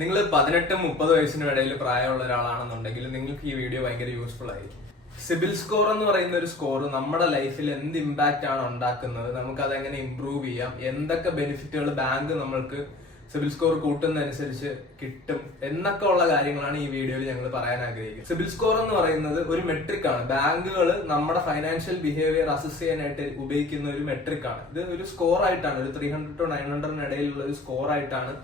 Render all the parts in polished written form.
നിങ്ങൾ 18-30 വയസ്സിനും ഇടയിൽ പ്രായമുള്ള ഒരാളാണെന്നുണ്ടെങ്കിൽ നിങ്ങൾക്ക് ഈ വീഡിയോ ഭയങ്കര യൂസ്ഫുൾ ആയിരിക്കും. സിബിൽ സ്കോർ എന്ന് പറയുന്ന ഒരു സ്കോർ നമ്മുടെ ലൈഫിൽ എന്ത് ഇമ്പാക്റ്റ് ആണ് ഉണ്ടാക്കുന്നത്, നമുക്ക് അതെങ്ങനെ ഇംപ്രൂവ് ചെയ്യാം, എന്തൊക്കെ ബെനിഫിറ്റുകൾ ബാങ്ക് നമ്മൾക്ക് സിബിൽ സ്കോർ കൂട്ടുന്നതനുസരിച്ച് കിട്ടും എന്നൊക്കെ ഉള്ള കാര്യങ്ങളാണ് ഈ വീഡിയോയിൽ ഞങ്ങൾ പറയാൻ ആഗ്രഹിക്കുന്നത്. സിബിൽ സ്കോർ എന്ന് പറയുന്നത് ഒരു മെട്രിക് ആണ്. ബാങ്കുകൾ നമ്മുടെ ഫൈനാൻഷ്യൽ ബിഹേവിയർ അസസ് ചെയ്യാനായിട്ട് ഉപയോഗിക്കുന്ന ഒരു മെട്രിക് ആണ്. ഇത് ഒരു സ്കോർ ആയിട്ടാണ്, ഒരു 300 to 900 ഇടയിലുള്ള ഒരു സ്കോർ ആയിട്ടാണ്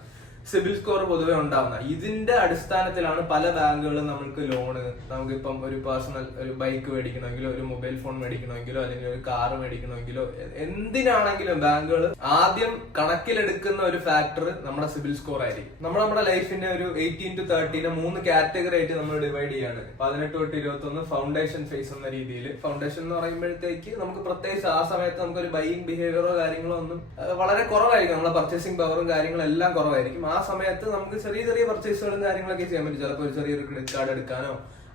സിബിൽ സ്കോർ പൊതുവെ ഉണ്ടാവുന്നത്. ഇതിന്റെ അടിസ്ഥാനത്തിലാണ് പല ബാങ്കുകളും നമുക്ക് ലോണ്, നമുക്കിപ്പം ഒരു പേഴ്സണൽ ഒരു ബൈക്ക് മേടിക്കണമെങ്കിലോ ഒരു മൊബൈൽ ഫോൺ മേടിക്കണമെങ്കിലോ അല്ലെങ്കിൽ ഒരു കാർ മേടിക്കണമെങ്കിലോ എന്തിനാണെങ്കിലും ബാങ്കുകൾ ആദ്യം കണക്കിലെടുക്കുന്ന ഒരു ഫാക്ടർ നമ്മുടെ സിബിൽ സ്കോർ ആയിരിക്കും. നമ്മുടെ ലൈഫിന്റെ ഒരു 18 to 30 3 കാറ്റഗറി ആയിട്ട് നമ്മൾ ഡിവൈഡ് ചെയ്യാണ്. 18 to 21 ഫൗണ്ടേഷൻ ഫേസ് എന്ന രീതിയിൽ. ഫൗണ്ടേഷൻ എന്ന് പറയുമ്പോഴത്തേക്ക് നമുക്ക് പ്രത്യേകിച്ച് ആ സമയത്ത് നമുക്കൊരു ബൈയിങ് ബിഹേവിയറോ കാര്യങ്ങളോ ഒന്നും വളരെ കുറവായിരിക്കും. നമ്മുടെ പർച്ചേസിംഗ് പവറും കാര്യങ്ങളും എല്ലാം കുറവായിരിക്കും. ആ സമയത്ത് നമുക്ക് ചെറിയ ചെറിയ പർച്ചേസുകളും കാര്യങ്ങളൊക്കെ ചെയ്യാൻ പറ്റും. ചിലപ്പോൾ ഒരു ചെറിയൊരു ക്രെഡിറ്റ് കാർഡ് എടുക്കാനോ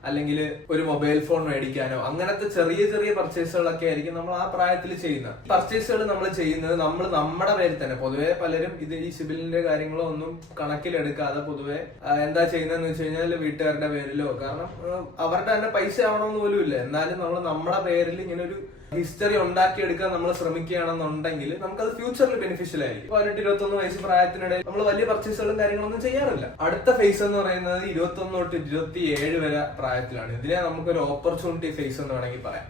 അല്ലെങ്കിൽ ഒരു മൊബൈൽ ഫോൺ മേടിക്കാനോ അങ്ങനത്തെ ചെറിയ ചെറിയ പർച്ചേസുകളൊക്കെ ആയിരിക്കും നമ്മൾ ആ പ്രായത്തിൽ ചെയ്യുന്നത്. പർച്ചേസുകൾ നമ്മൾ ചെയ്യുന്നത് നമ്മുടെ പേരിൽ തന്നെ. പൊതുവെ പലരും ഇത് ഈ സിബിലിന്റെ കാര്യങ്ങളോ ഒന്നും കണക്കിലെടുക്കാതെ പൊതുവെ എന്താ ചെയ്യുന്നതെന്ന് വെച്ച് കഴിഞ്ഞാൽ വീട്ടുകാരുടെ പേരിലോ, കാരണം അവരുടെ തന്നെ പൈസ ആവണമെന്ന് പോലും ഇല്ല, എന്നാലും നമ്മൾ നമ്മുടെ പേരിൽ ഇങ്ങനെ ഒരു ഹിസ്റ്ററി ഉണ്ടാക്കിയെടുക്കാൻ നമ്മൾ ശ്രമിക്കുകയാണെന്നുണ്ടെങ്കിൽ നമുക്കത് ഫ്യൂച്ചറിൽ ബെനിഫിഷ്യൽ ആയിരിക്കും. 18-21 വയസ്സ് പ്രായത്തിനിടയിൽ നമ്മൾ വലിയ പർച്ചേസുകളും കാര്യങ്ങളൊന്നും ചെയ്യാറില്ല. അടുത്ത ഫേസ് എന്ന് പറയുന്നത് 21 തൊട്ട് 27 വരെ പ്രായത്തിലാണ്. ഇതിനെ നമുക്കൊരു ഓപ്പർച്യൂണിറ്റി ഫേസ് എന്ന് വേണമെങ്കിൽ പറയാം.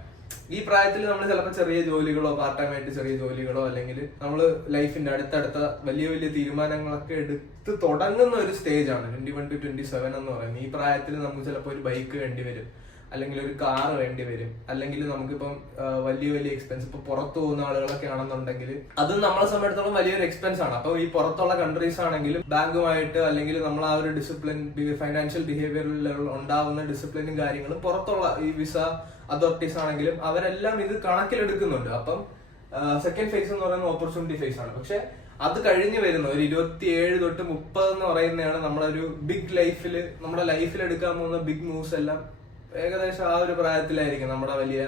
ഈ പ്രായത്തിൽ നമ്മൾ ചിലപ്പോൾ ചെറിയ ജോലികളോ പാർട്ട് ടൈം ആയിട്ട് ചെറിയ ജോലികളോ അല്ലെങ്കിൽ നമ്മൾ ലൈഫിന്റെ അടുത്തടുത്ത വലിയ വലിയ തീരുമാനങ്ങളൊക്കെ എടുത്ത് തുടങ്ങുന്ന ഒരു സ്റ്റേജ് ആണ് 21 to 27 എന്ന് പറയുന്നത്. ഈ പ്രായത്തിൽ നമുക്ക് ചിലപ്പോൾ ഒരു ബൈക്ക് വേണ്ടി വരും, അല്ലെങ്കിൽ ഒരു കാർ വേണ്ടി വരും, അല്ലെങ്കിൽ നമുക്കിപ്പം വലിയ വലിയ എക്സ്പെൻസ്, ഇപ്പൊ പുറത്തു പോകുന്ന ആളുകളൊക്കെ ആണെന്നുണ്ടെങ്കിൽ അതും നമ്മളെ സംബന്ധിച്ചിടത്തോളം വലിയൊരു എക്സ്പെൻസ് ആണ്. അപ്പൊ ഈ പുറത്തുള്ള കൺട്രീസ് ആണെങ്കിലും ബാങ്കുമായിട്ട് അല്ലെങ്കിൽ നമ്മൾ ആ ഒരു ഡിസിപ്ലിൻ ഫൈനാൻഷ്യൽ ബിഹേവിയറിൽ ഉണ്ടാവുന്ന ഡിസിപ്ലിനും കാര്യങ്ങളും പുറത്തുള്ള ഈ വിസ അതോറിറ്റീസ് ആണെങ്കിലും അവരെല്ലാം ഇത് കണക്കിലെടുക്കുന്നുണ്ട്. അപ്പം സെക്കൻഡ് ഫേസ് എന്ന് പറയുന്നത് ഓപ്പർച്യൂണിറ്റി ഫേസ് ആണ്. പക്ഷെ അത് കഴിഞ്ഞ് വരുന്ന ഒരു 27 തൊട്ട് 30 എന്ന് പറയുന്നതാണ് നമ്മളൊരു ബിഗ് ലൈഫിൽ, നമ്മുടെ ലൈഫിൽ എടുക്കാൻ പോകുന്ന ബിഗ് മൂവ്സ് എല്ലാം ഏകദേശം ആ ഒരു പ്രായത്തിലായിരിക്കും നമ്മുടെ വലിയ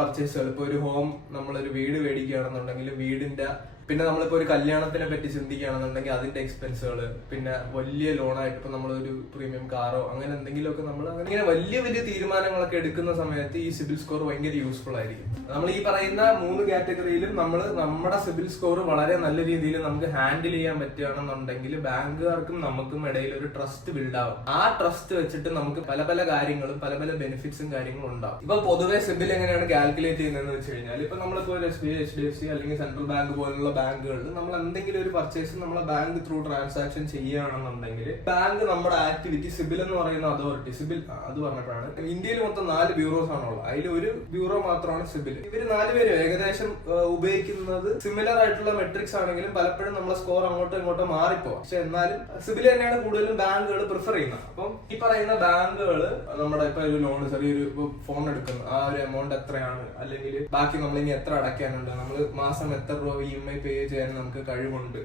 പർച്ചേസുകൾ. ഇപ്പൊ ഒരു ഹോം, നമ്മളൊരു വീട് മേടിക്കുകയാണെന്നുണ്ടെങ്കിൽ വീടിന്റെ, പിന്നെ നമ്മളിപ്പോ ഒരു കല്യാണത്തിനെ പറ്റി ചിന്തിക്കുകയാണെന്നുണ്ടെങ്കിൽ അതിന്റെ എക്സ്പെൻസുകൾ, പിന്നെ വലിയ ലോണായിട്ട് ഇപ്പൊ നമ്മളൊരു പ്രീമിയം കാറോ അങ്ങനെ എന്തെങ്കിലുമൊക്കെ നമ്മൾ അങ്ങനെ വലിയ വലിയ തീരുമാനങ്ങളൊക്കെ എടുക്കുന്ന സമയത്ത് ഈ സിബിൽ സ്കോർ ഭയങ്കര യൂസ്ഫുൾ ആയിരിക്കും. നമ്മൾ ഈ പറയുന്ന 3 കാറ്റഗറിയിലും നമ്മൾ നമ്മുടെ സിബിൽ സ്കോർ വളരെ നല്ല രീതിയിൽ നമുക്ക് ഹാൻഡിൽ ചെയ്യാൻ പറ്റുകയാണെന്നുണ്ടെങ്കിൽ ബാങ്കുകാർക്കും നമുക്കും ഇടയിൽ ഒരു ട്രസ്റ്റ് ബിൽഡ് ആവും. ആ ട്രസ്റ്റ് വെച്ചിട്ട് നമുക്ക് പല പല കാര്യങ്ങളും പല പല ബെനിഫിറ്റ്സും കാര്യങ്ങളും ഉണ്ടാവും. ഇപ്പൊ പൊതുവെ സിബിൽ എങ്ങനെയാണ് കാൽക്കുലേറ്റ് ചെയ്യുന്നതെന്ന് വെച്ച് കഴിഞ്ഞാൽ, ഇപ്പൊ നമ്മളിപ്പോ ഒരു SBI, HDFC അല്ലെങ്കിൽ സെൻട്രൽ ബാങ്ക് പോലുള്ള ബാങ്കുകളിൽ നമ്മൾ എന്തെങ്കിലും ഒരു പർച്ചേസ് നമ്മളെ ബാങ്ക് ത്രൂ ട്രാൻസാക്ഷൻ ചെയ്യുകയാണെന്നുണ്ടെങ്കിൽ ബാങ്ക് നമ്മുടെ ആക്ടിവിറ്റി, സിബിൽ എന്ന് പറയുന്ന അതോറിറ്റി, സിബിൽ അത് പറഞ്ഞപ്പോഴാണ് ഇന്ത്യയിൽ മൊത്തം 4 ബ്യൂറോസ് ആണുള്ളത്. അതിൽ ഒരു ബ്യൂറോ മാത്രമാണ് സിബിൽ. ഇവര് 4 പേരും ഏകദേശം ഉപയോഗിക്കുന്നത് സിമിലർ ആയിട്ടുള്ള മെട്രിക്സ് ആണെങ്കിലും പലപ്പോഴും നമ്മളെ സ്കോർ അങ്ങോട്ടും ഇങ്ങോട്ടും മാറിപ്പോവാം. പക്ഷെ എന്നാലും സിബിൽ തന്നെയാണ് കൂടുതലും ബാങ്കുകൾ പ്രിഫർ ചെയ്യുന്നത്. അപ്പം ഈ പറയുന്ന ബാങ്കുകൾ നമ്മുടെ ഇപ്പൊ ഒരു ലോൺ, ചെറിയൊരു ഫോൺ എടുക്കുന്നു, ആ ഒരു എമൗണ്ട് എത്രയാണ്, അല്ലെങ്കിൽ ബാക്കി നമ്മൾ ഇനി എത്ര അടയ്ക്കാനുണ്ട്, നമ്മൾ മാസം എത്ര രൂപ EMI പേ ചെയ്യാൻ നമുക്ക് കഴിവുണ്ട്,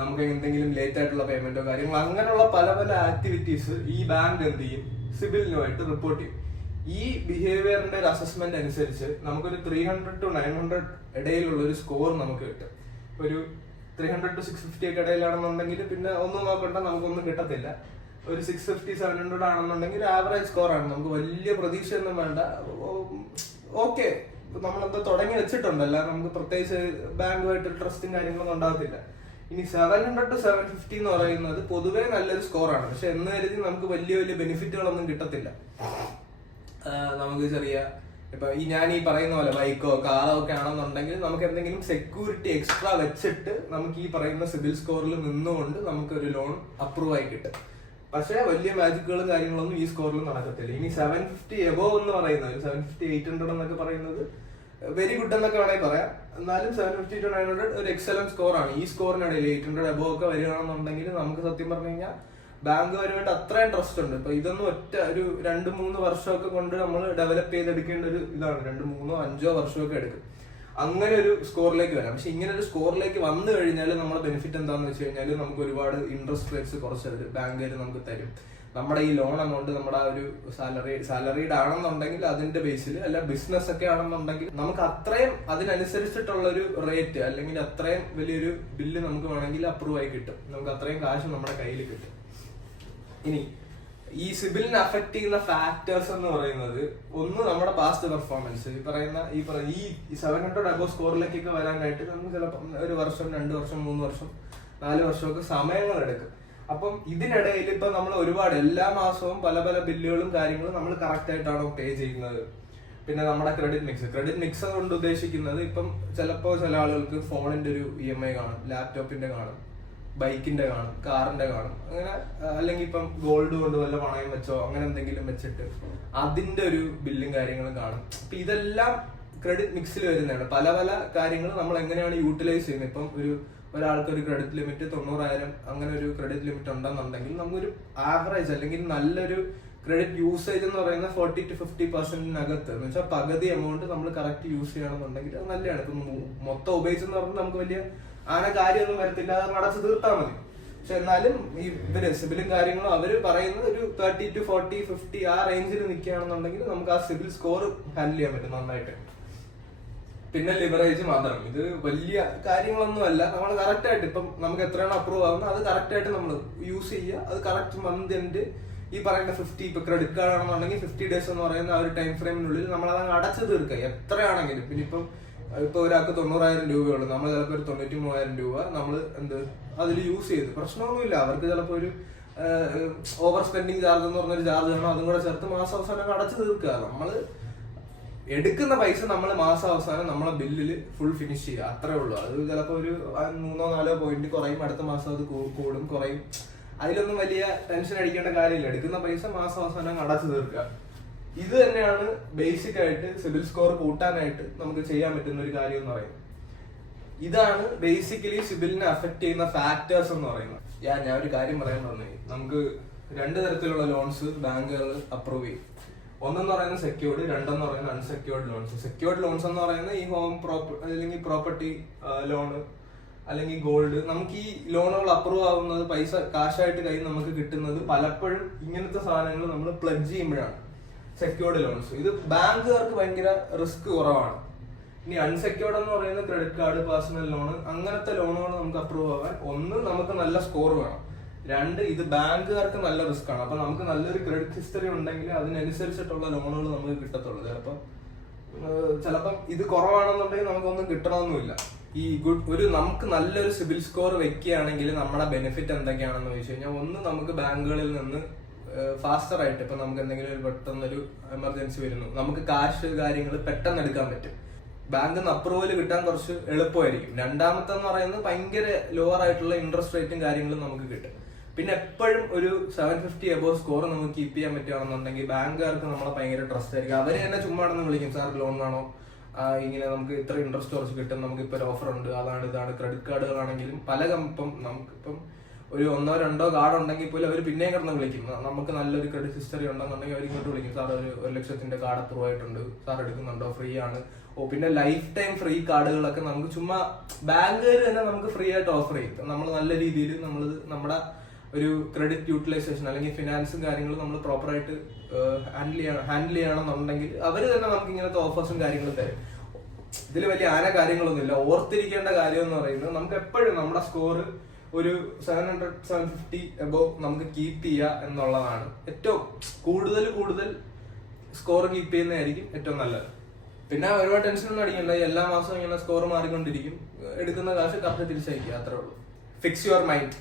നമുക്ക് എന്തെങ്കിലും ലേറ്റ് ആയിട്ടുള്ള പേയ്മെന്റോ കാര്യങ്ങളോ അങ്ങനെയുള്ള പല പല ആക്ടിവിറ്റീസ് ഈ ബാങ്ക് എന്ത് ചെയ്യും, സിബിലിനുമായിട്ട് റിപ്പോർട്ട് ചെയ്യും. ഈ ബിഹേവിയറിന്റെ ഒരു അസസ്മെന്റ് അനുസരിച്ച് നമുക്കൊരു 300 to 900 ഇടയിലുള്ള ഒരു സ്കോർ നമുക്ക് കിട്ടും. ഒരു 300 to 650 ഒക്കെ ഇടയിലാണെന്നുണ്ടെങ്കിൽ പിന്നെ ഒന്നും നോക്കണ്ട, നമുക്കൊന്നും കിട്ടത്തില്ല. ഒരു 650-700 ആണെന്നുണ്ടെങ്കിൽ ആവറേജ് സ്കോർ ആണ്. നമുക്ക് വലിയ പ്രതീക്ഷയൊന്നും വേണ്ട. ഓക്കെ, നമ്മളെന്താ തുടങ്ങി വെച്ചിട്ടുണ്ടല്ല, നമുക്ക് പ്രത്യേകിച്ച് ബാങ്കുമായിട്ട് ട്രസ്റ്റും കാര്യങ്ങളൊന്നും ഉണ്ടാകത്തില്ല. ഇനി 700 to 750 എന്ന് പറയുന്നത് പൊതുവേ നല്ലൊരു സ്കോറാണ്. പക്ഷെ എന്ന് കരുതി നമുക്ക് വലിയ വലിയ ബെനിഫിറ്റുകളൊന്നും കിട്ടത്തില്ല. നമുക്ക് ചെറിയ ഇപ്പൊ ഞാൻ ഈ പറയുന്ന പോലെ ബൈക്കോ കാറോ ഒക്കെ ആണെന്നുണ്ടെങ്കിൽ നമുക്ക് എന്തെങ്കിലും സെക്യൂരിറ്റി എക്സ്ട്രാ വെച്ചിട്ട് നമുക്ക് ഈ പറയുന്ന സിബിൽ സ്കോറിൽ നിന്നുകൊണ്ട് നമുക്കൊരു ലോൺ അപ്രൂവ് ആയി കിട്ടും. പക്ഷെ വലിയ മാജിക്കുകളും കാര്യങ്ങളൊന്നും ഈ സ്കോറിൽ നടക്കത്തില്ല. ഇനി 750 എബോവ് എന്ന് പറയുന്നത്, 750-800 എന്നൊക്കെ പറയുന്നത് വെരി ഗുഡ് എന്നൊക്കെ വേണമെങ്കിൽ പറയാം. എന്നാലും 750 to 900 ഒരു എക്സലന്റ് സ്കോറാണ്. ഈ സ്കോറിനിടയിൽ 800 എബോവ് ഒക്കെ വരികയാണെന്നുണ്ടെങ്കിൽ നമുക്ക് സത്യം പറഞ്ഞു കഴിഞ്ഞാൽ ബാങ്കുപരമായിട്ട് അത്രയും ട്രസ്റ്റ് ഉണ്ട്. ഇപ്പൊ ഇതൊന്നും ഒറ്റ ഒരു 2-3 വർഷമൊക്കെ കൊണ്ട് നമ്മൾ ഡെവലപ്പ് ചെയ്തെടുക്കേണ്ട ഒരു ഇതാണ്. 2-3-5 വർഷമൊക്കെ എടുക്കും അങ്ങനെ ഒരു സ്കോറിലേക്ക് വരാം. പക്ഷെ ഇങ്ങനെ ഒരു സ്കോറിലേക്ക് വന്നു കഴിഞ്ഞാൽ നമ്മുടെ ബെനിഫിറ്റ് എന്താണെന്ന് വെച്ച് കഴിഞ്ഞാൽ നമുക്ക് ഒരുപാട് ഇൻട്രസ്റ്റ് റേറ്റ്സ് കുറച്ച് ബാങ്കുകാർ നമുക്ക് തരും. നമ്മുടെ ഈ ലോൺ എമൗണ്ട് നമ്മുടെ ആ ഒരു സാലറീഡ് ആണെന്നുണ്ടെങ്കിൽ അതിന്റെ ബേസിൽ, അല്ല ബിസിനസ് ഒക്കെ ആണെന്നുണ്ടെങ്കിൽ നമുക്ക് അത്രയും അതിനനുസരിച്ചിട്ടുള്ള ഒരു റേറ്റ് അല്ലെങ്കിൽ അത്രയും വലിയൊരു ബില്ല് നമുക്ക് വേണമെങ്കിൽ അപ്രൂവ് ആയി കിട്ടും. നമുക്ക് അത്രയും കാശ് നമ്മുടെ കയ്യിൽ കിട്ടും. ഇനി ഈ സിബിലിനെ അഫക്ട് ചെയ്യുന്ന ഫാക്ടേഴ്സ് എന്ന് പറയുന്നത് ഒന്ന് നമ്മുടെ പാസ്റ്റ് പെർഫോമൻസ്. ഈ 700 അബോവ് സ്കോറിലേക്കൊക്കെ വരാനായിട്ട് നമുക്ക് ചിലപ്പോൾ 1 വർഷം, 2 വർഷം, 3 വർഷം, 4 വർഷമൊക്കെ സമയങ്ങൾ എടുക്കും. അപ്പം ഇതിനിടയിൽ ഇപ്പൊ നമ്മൾ ഒരുപാട് എല്ലാ മാസവും പല പല ബില്ലുകളും കാര്യങ്ങളും നമ്മൾ കറക്റ്റ് ആയിട്ടാണോ പേ ചെയ്യുന്നത്. പിന്നെ നമ്മുടെ ക്രെഡിറ്റ് മിക്സ് കൊണ്ട് ഉദ്ദേശിക്കുന്നത് ഇപ്പം ചിലപ്പോൾ ചില ആളുകൾക്ക് ഫോണിന്റെ ഒരു EMI കാണും, ലാപ്ടോപ്പിന്റെ കാണും, ബൈക്കിന്റെ കാണും, കാറിന്റെ കാണും, അങ്ങനെ അല്ലെങ്കിൽ ഇപ്പം ഗോൾഡ് കൊണ്ട് വല്ല പണയം വെച്ചോ അങ്ങനെ എന്തെങ്കിലും വെച്ചിട്ട് അതിന്റെ ഒരു ബില്ലും കാര്യങ്ങളും കാണും. അപ്പൊ ഇതെല്ലാം ക്രെഡിറ്റ് മിക്സിൽ വരുന്നതാണ്. പല പല കാര്യങ്ങൾ നമ്മൾ എങ്ങനെയാണ് യൂട്ടിലൈസ് ചെയ്യുന്നത്. ഇപ്പം ഒരാൾക്ക് ഒരു ക്രെഡിറ്റ് ലിമിറ്റ് 90,000 അങ്ങനെ ഒരു ക്രെഡിറ്റ് ലിമിറ്റ് ഉണ്ടെന്നുണ്ടെങ്കിൽ നമുക്കൊരു ആവറേജ് അല്ലെങ്കിൽ നല്ലൊരു ക്രെഡിറ്റ് യൂസേജ് എന്ന് പറയുന്ന 40 to 50% എന്ന് വെച്ചാൽ പകുതി എമൗണ്ട് നമ്മൾ കറക്റ്റ് യൂസ് ചെയ്യണമെന്നുണ്ടെങ്കിൽ അത് നല്ലതാണ്. ഇപ്പം മൊത്തം ഉപയോഗിച്ചെന്ന് പറഞ്ഞാൽ നമുക്ക് വലിയ കാര്യമൊന്നും വരത്തില്ല, അത് അടച്ചു തീർത്താൽ മതി. പക്ഷെ എന്നാലും ഇവര് സിബിലും കാര്യങ്ങളും അവര് പറയുന്നത് ഒരു 30 to 40, 50 ആ റേഞ്ചിൽ നിൽക്കുകയാണെന്നുണ്ടെങ്കിൽ നമുക്ക് ആ സിബിൽ സ്കോർ ഹാൻഡിൽ ചെയ്യാൻ പറ്റും നന്നായിട്ട്. പിന്നെ ലിവറേജ് മാത്രം, ഇത് വലിയ കാര്യങ്ങളൊന്നും അല്ല. നമ്മൾ കറക്റ്റ് ആയിട്ട് ഇപ്പം നമുക്ക് എത്രയാണ് അപ്രൂവ് ആവുന്നത് അത് കറക്റ്റ് ആയിട്ട് നമ്മൾ യൂസ് ചെയ്യുക. അത് കറക്റ്റ് മന്ത് എൻഡ് ഈ പറയുന്ന 50, ഇപ്പൊ ക്രെഡിറ്റ് കാർഡ് ആണെന്നുണ്ടെങ്കിൽ 50 days എന്ന് പറയുന്ന ആ ഒരു ടൈം ഫ്രെയിമിനുള്ളിൽ നമ്മൾ അത് അടച്ചു തീർക്കുക എത്രയാണെങ്കിലും. പിന്നെ ഇപ്പൊ ഒരാൾക്ക് 90,000 രൂപയുള്ളൂ, നമ്മൾ ചിലപ്പോൾ ഒരു 93,000 രൂപ നമ്മൾ അതിൽ യൂസ് ചെയ്ത് പ്രശ്നമൊന്നുമില്ല. അവർക്ക് ചിലപ്പോൾ ഒരു ഓവർ സ്പെൻഡിങ് ചാർജ് എന്ന് പറഞ്ഞൊരു ചാർജ് വേണം, അതും കൂടെ ചേർത്ത് മാസാവസാനം അടച്ചു തീർക്കുക. നമ്മൾ എടുക്കുന്ന പൈസ നമ്മൾ മാസാവസാനം നമ്മളെ ബില്ലിൽ ഫുൾ ഫിനിഷ് ചെയ്യുക, അത്രേ ഉള്ളൂ. അത് ചിലപ്പോൾ ഒരു 3-4 പോയിന്റ് കുറയും, അടുത്ത മാസം അത് കൂടും കുറയും. അതിലൊന്നും വലിയ ടെൻഷൻ അടിക്കേണ്ട കാര്യമില്ല. എടുക്കുന്ന പൈസ മാസാവസാനം അടച്ചു തീർക്കുക. ഇത് തന്നെയാണ് ബേസിക് ആയിട്ട് സിബിൽ സ്കോർ കൂട്ടാനായിട്ട് നമുക്ക് ചെയ്യാൻ പറ്റുന്ന ഒരു കാര്യം എന്ന് പറയുന്നത്. ഇതാണ് ബേസിക്കലി സിബിലിനെ അഫക്ട് ചെയ്യുന്ന ഫാക്ടേഴ്സ് എന്ന് പറയുന്നത്. ഞാൻ ഒരു കാര്യം പറയാൻ പറഞ്ഞു, നമുക്ക് 2 തരത്തിലുള്ള ലോൺസ് ബാങ്കുകൾ അപ്രൂവ് ചെയ്യും. ഒന്നെന്ന് പറയുന്നത് സെക്യൂർഡ്, രണ്ടെന്ന് പറയുന്നത് അൺസെക്യൂർഡ് ലോൺസ്. സെക്യൂർഡ് ലോൺസ് എന്ന് പറയുന്നത് ഈ ഹോം അല്ലെങ്കിൽ പ്രോപ്പർട്ടി ലോണ് അല്ലെങ്കിൽ ഗോൾഡ്. നമുക്ക് ഈ ലോണുകൾ അപ്രൂവ് ആവുന്നത് പൈസ കാശായിട്ട് കയ്യിൽ നമുക്ക് കിട്ടുന്നത് പലപ്പോഴും ഇങ്ങനത്തെ സാധനങ്ങൾ നമ്മൾ പ്ലഡ്ജ് ചെയ്യുമ്പോഴാണ്. സെക്യൂർഡ് ലോൺസ് ഇത് ബാങ്കുകാർക്ക് ഭയങ്കര റിസ്ക് കുറവാണ്. ഇനി അൺസെക്യൂർഡ് എന്ന് പറയുന്ന ക്രെഡിറ്റ് കാർഡ്, പേഴ്സണൽ ലോൺ, അങ്ങനത്തെ ലോണുകൾ നമുക്ക് അപ്രൂവ് ആവാൻ ഒന്ന് നമുക്ക് നല്ല സ്കോർ വേണം, 2 ഇത് ബാങ്കുകാർക്ക് നല്ല റിസ്ക് ആണ്. അപ്പൊ നമുക്ക് നല്ലൊരു ക്രെഡിറ്റ് ഹിസ്റ്ററി ഉണ്ടെങ്കിൽ അതിനനുസരിച്ചിട്ടുള്ള ലോണുകൾ നമുക്ക് കിട്ടത്തുള്ളൂ. ചിലപ്പം ഇത് കുറവാണെന്നുണ്ടെങ്കിൽ നമുക്കൊന്നും കിട്ടണമെന്നില്ല. ഈ നമുക്ക് നല്ലൊരു സിബിൽ സ്കോർ വെക്കുകയാണെങ്കിൽ നമ്മുടെ ബെനിഫിറ്റ് എന്തൊക്കെയാണെന്ന് ചോദിച്ചു കഴിഞ്ഞാൽ, ഒന്ന് നമുക്ക് ബാങ്കുകളിൽ നിന്ന് ഫാസ്റ്റർ ആയിട്ട് ഇപ്പൊ നമുക്ക് എന്തെങ്കിലും ഒരു പെട്ടെന്നൊരു എമർജൻസി വരുന്നു, നമുക്ക് കാശ് കാര്യങ്ങൾ പെട്ടെന്ന് എടുക്കാൻ പറ്റും. ബാങ്കിൽ നിന്ന് അപ്രൂവൽ കിട്ടാൻ കുറച്ച് എളുപ്പമായിരിക്കും. രണ്ടാമത്തെ എന്ന് പറയുന്നത് ഭയങ്കര ലോവർ ആയിട്ടുള്ള ഇൻട്രസ്റ്റ് റേറ്റും കാര്യങ്ങളും നമുക്ക് കിട്ടും. പിന്നെ എപ്പോഴും ഒരു 750 അബോവ് സ്കോർ നമുക്ക് കീപ്പ് ചെയ്യാൻ പറ്റുകയാണെന്നുണ്ടെങ്കിൽ ബാങ്കുകാർക്ക് നമ്മളെ ഭയങ്കര ട്രസ്റ്റ് ആയിരിക്കും. അവര് തന്നെ ചുമ്മാണെന്ന് വിളിക്കും, സാർ ലോൺ വേണോ, ഇങ്ങനെ നമുക്ക് ഇത്ര ഇൻട്രസ്റ്റ് കുറച്ച് കിട്ടും, നമുക്ക് ഇപ്പൊ ഒരു ഓഫർ ഉണ്ട്, അതാണ് ഇതാണ്. ക്രെഡിറ്റ് കാർഡുകളാണെങ്കിലും നമുക്കിപ്പം ഒരു 1-2 കാർഡ് ഉണ്ടെങ്കിൽ പോലും അവർ പിന്നെയും കിടന്ന് വിളിക്കും. നമുക്ക് നല്ലൊരു ക്രെഡിറ്റ് ഹിസ്റ്ററി ഉണ്ടെന്നുണ്ടെങ്കിൽ അവർ ഇങ്ങോട്ട് വിളിക്കും, സാർ ഒരു 1 ലക്ഷത്തിന്റെ കാർഡ് അപ്രൂവ് ആയിട്ടുണ്ട്, സാർ എടുക്കുന്നുണ്ടോ, ഫ്രീ ആണ്. പിന്നെ ലൈഫ് ടൈം ഫ്രീ കാർഡുകളൊക്കെ നമുക്ക് ചുമ്മാ ബാങ്കുകാർ തന്നെ നമുക്ക് ഫ്രീ ആയിട്ട് ഓഫർ ചെയ്യും. നമ്മൾ നല്ല രീതിയിൽ നമ്മുടെ ഒരു ക്രെഡിറ്റ് യൂട്ടിലൈസേഷൻ അല്ലെങ്കിൽ ഫിനാൻസും കാര്യങ്ങളും നമ്മൾ പ്രോപ്പറായിട്ട് ഹാൻഡിൽ ചെയ്യണമെന്നുണ്ടെങ്കിൽ അവർ തന്നെ നമുക്ക് ഇങ്ങനത്തെ ഓഫേഴ്സും കാര്യങ്ങളും തരും. ഇതിൽ വലിയ കാര്യങ്ങളൊന്നുമില്ല. ഓർത്തിരിക്കേണ്ട കാര്യം എന്ന് പറയുന്നത് നമുക്ക് എപ്പോഴും നമ്മുടെ സ്കോർ ഒരു 700-750 അബോവ് നമുക്ക് കീപ്പ് ചെയ്യുക എന്നുള്ളതാണ് ഏറ്റവും കൂടുതൽ സ്കോർ കീപ്പ് ചെയ്യുന്നതായിരിക്കും ഏറ്റവും നല്ലത്. പിന്നെ ഒരുപാട് ടെൻഷൻ ഒന്നും അടിക്കണ്ട, എല്ലാ മാസവും ഇങ്ങനെ സ്കോർ മാറിക്കൊണ്ടിരിക്കും. എടുക്കുന്ന കാശ് കറക്റ്റ് തിരിച്ചയക്കുക, അത്രേ ഉള്ളൂ. Fix your mind.